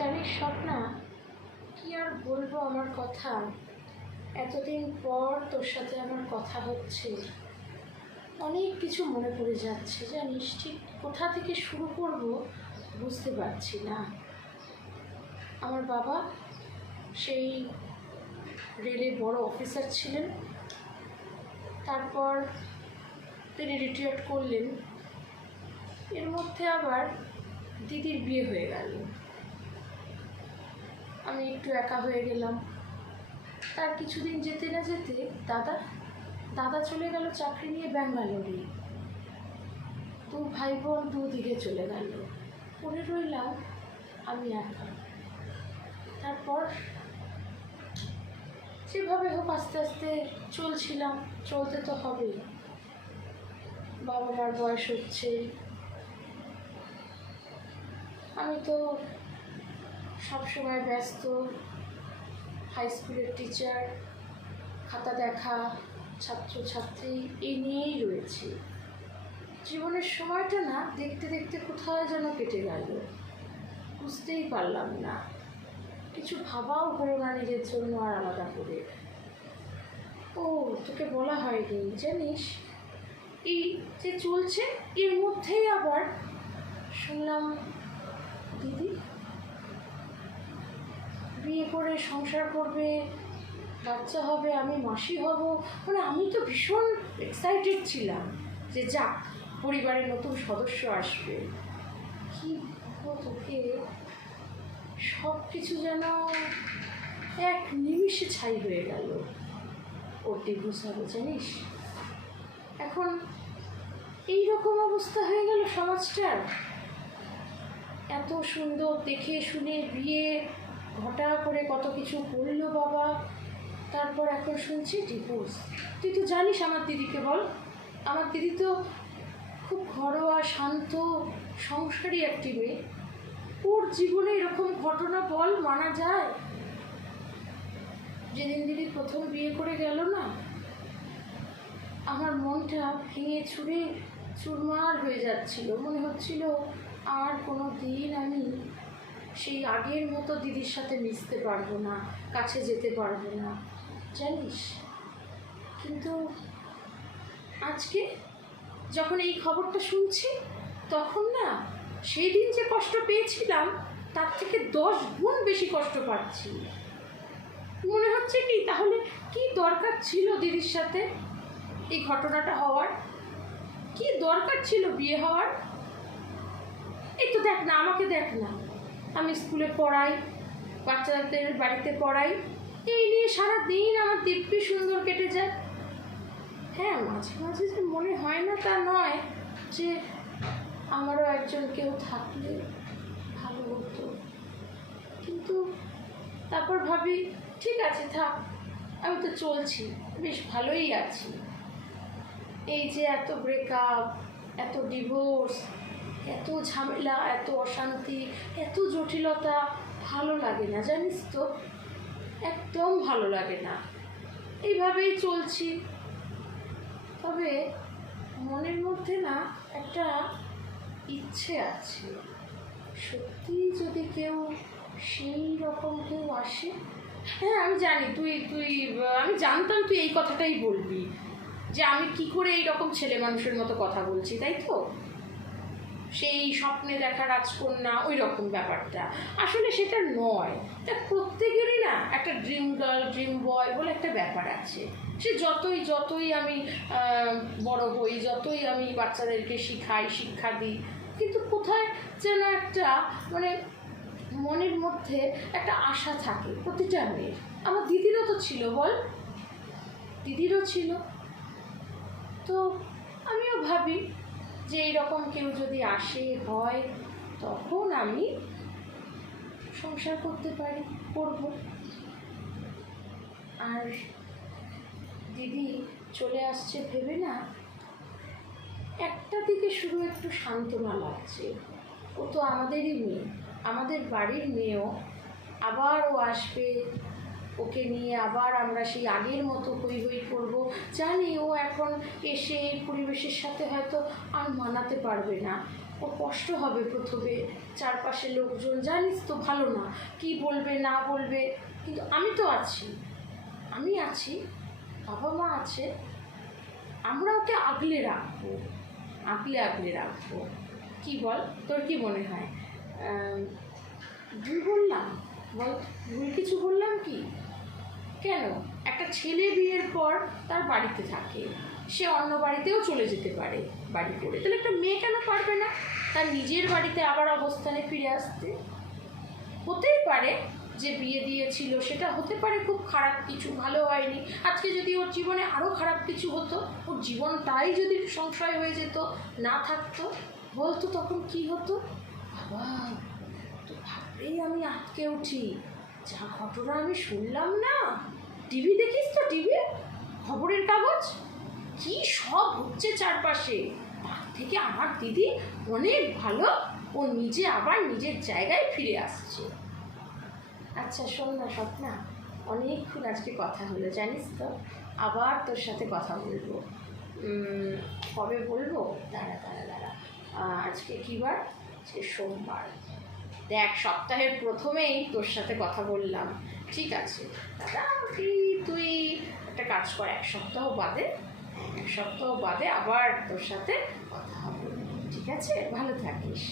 জানিস স্বপ্না, কি আর বলবো আমার কথা। এতদিন পর তোর সাথে আমার কথা হচ্ছে, অনেক কিছু মনে পড়ে যাচ্ছে জানিস। ঠিক কোথা থেকে শুরু করব বুঝতে পারছি না। আমার বাবা সেই রেলে বড় অফিসার ছিলেন, তারপর তিনি রিটায়ার্ড করলেন। এর মধ্যে আবার দিদির বিয়ে হয়ে গেল, আমি একটু একা হয়ে গেলাম। তার কিছুদিন যেতে না যেতে দাদা দাদা চলে গেল চাকরি নিয়ে ব্যাঙ্গালোরে। দু ভাই বোন দুদিকে চলে গেল, পড়ে রইলাম আমি একা। তারপর যেভাবে হোক আস্তে আস্তে চলছিলাম, চলতে তো হবেই। বাবা মার বয়স হচ্ছে, আমি তো সবসময় ব্যস্ত, হাই স্কুলের টিচার, খাতা দেখা, ছাত্রছাত্রী এই নিয়েই রয়েছি। জীবনের সময়টা না দেখতে দেখতে কোথায় যেন কেটে গেল, বুঝতেই পারলাম না। কিছু ভাবাও হলো না নিজের জন্য আর আলাদা করে। ও তোকে বলা হয়নি জানিস, এই যে চলছে এর মধ্যেই আবার শুনলাম দিদি বিয়ে করে সংসার করবে, বাচ্চা হবে, আমি মাসি হব। মানে আমি তো ভীষণ এক্সাইটেড ছিলাম যে যাক, পরিবারের নতুন সদস্য আসবে। কি বলবো তোকে, সব কিছু যেন এক নিমিষে ছাই হয়ে গেল। ওর ডিভোর্স হবে জানিস। এখন এই রকম অবস্থা হয়ে গেল সমাজটার। এত সুন্দর দেখে শুনে বিয়ে, ঘটা করে কত কিছু করলো বাবা, তারপর এখন শুনছি ডিভোর্স। তুই তো জানিস আমার দিদিকে, বল। আমার দিদি তো খুব ঘরোয়া, শান্ত, সংসারী একটি মেয়ে। ওর জীবনে এরকম ঘটনা বল মানা যায়? যেদিন দিদি প্রথম বিয়ে করে গেল না, আমার মনটা ভেঙে চুরে চুরমার হয়ে যাচ্ছিল। মনে হচ্ছিল আর কোনো দিন আমি সেই আগের মতো দিদির সাথে মিশতে পারবো না, কাছে যেতে পারবো না জানিস। কিন্তু আজকে যখন এই খবরটা শুনছি, তখন না সেই দিন যে কষ্ট পেয়েছিলাম তার থেকে 10 গুণ বেশি কষ্ট পাচ্ছি। মনে হচ্ছে কি, তাহলে কি দরকার ছিল দিদির সাথে এই ঘটনাটা হওয়ার? কি দরকার ছিল বিয়ে হওয়ার? এই তো দেখ না, আমাকে দেখ না, আমি স্কুলে পড়াই, বাচ্চাদের বাড়িতে পড়াই, এই নিয়ে সারা দিন আমার দিব্যি সুন্দর কেটে যায়। হ্যাঁ, মাঝে মাঝে যে মনে হয় না তা নয়, যে আমারও একজন কেউ থাকলে ভালো হতো। কিন্তু তারপর ভাবি ঠিক আছে থাক, আমি তো চলছি, বেশ ভালোই আছি। এই যে এত ব্রেকআপ, এত ডিভোর্স, এত ঝামেলা, এত অশান্তি, এত জটিলতা ভালো লাগে না জানিস তো, একদম ভালো লাগে না। এইভাবেই চলছি। তবে মনের মধ্যে না একটা ইচ্ছে আছে, সত্যি যদি কেউ সেই রকম কেউ আসে। হ্যাঁ আমি জানি, আমি জানতাম তুই এই কথাটাই বলবি, যে আমি কি করে এইরকম ছেলে মানুষের মতো কথা বলছি, তাই তো? সেই স্বপ্নে দেখা রাজকন্যা, ওই রকম ব্যাপারটা আসলে সেটা নয়। তা প্রত্যেকেরই না একটা ড্রিম গার্ল, ড্রিম বয় বলে একটা ব্যাপার আছে। সে যতই আমি বড় হই, যতই আমি বাচ্চাদেরকে শিখাই, শিক্ষা দিই, কিন্তু কোথায় যেন একটা মানে মনের মধ্যে একটা আশা থাকে প্রতিটা মেয়ের। আমার দিদিরও তো ছিল, বল, দিদিরও ছিল। তো আমিও ভাবি যে এইরকম কেউ যদি আসে হয়, তখন আমি সংসার করতে পারি, করব। আর দিদি চলে আসছে ভেবে না একটা দিকে শুধু একটু সান্ত্বনা লাগছে। ও তো আমাদেরই মেয়ে, আমাদের বাড়ির মেয়েও, আবার ও আসবে, ওকে নিয়ে আবার আমরা সেই আগের মতো হই হই করবো। জানি ও এখন এসে পরিবেশের সাথে হয়তো আর মানাতে পারবে না, ওর কষ্ট হবে প্রথমে, চারপাশে লোকজন জানিস তো ভালো না, কি বলবে না বলবে, কিন্তু আমি তো আছি, আমি আছি, বাবা মা আছে, আমরা ওকে আগলে রাখবো, আগলে রাখবো। কি বল, তোর কি মনে হয়? ভুল বললাম? বল, ভুল কিছু বললাম কি? কেন? একটা ছেলে বিয়ের পর তার বাড়িতে থাকে, সে অন্য বাড়িতেও চলে যেতে পারে বাড়ি করে, তাহলে একটা মেয়ে কেন পারবে না তার নিজের বাড়িতে আবার অবস্থানে ফিরে আসতে? হতেই পারে যে বিয়ে দিয়েছিল সেটা হতে পারে খুব খারাপ কিছু, ভালো হয়নি, আজকে যদি ওর জীবনে আরও খারাপ কিছু হতো, ওর জীবনটাই যদি সংশয় হয়ে যেত, না থাকতো, বলতো তখন কি হতো? বাবা, তো ভাবলেই আমি আটকে উঠি, যা ঘটনা আমি শুনলাম না, টিভি দেখিস তো, টিভি খবরের কাগজ কি সব হচ্ছে চারপাশে, তার থেকে আমার দিদি অনেক ভালো, ও নিজে আবার নিজের জায়গায় ফিরে আসছে। আচ্ছা শোন না স্বপ্না, অনেকক্ষণ আজকে কথা হলো জানিস তো, আবার তোর সাথে কথা বলবো। কবে বলবো? দাঁড়া দাঁড়া দাঁড়া, আজকে কী বার? আজকে সোমবার। দেখ, সপ্তাহের প্রথমেই তোর সাথে কথা বললাম, ঠিক আছে দাদা, তুই একটা কাজ কর, এক সপ্তাহ বাদে আবার তোর সাথে কথা হবে, ঠিক আছে? ভালো থাকিস।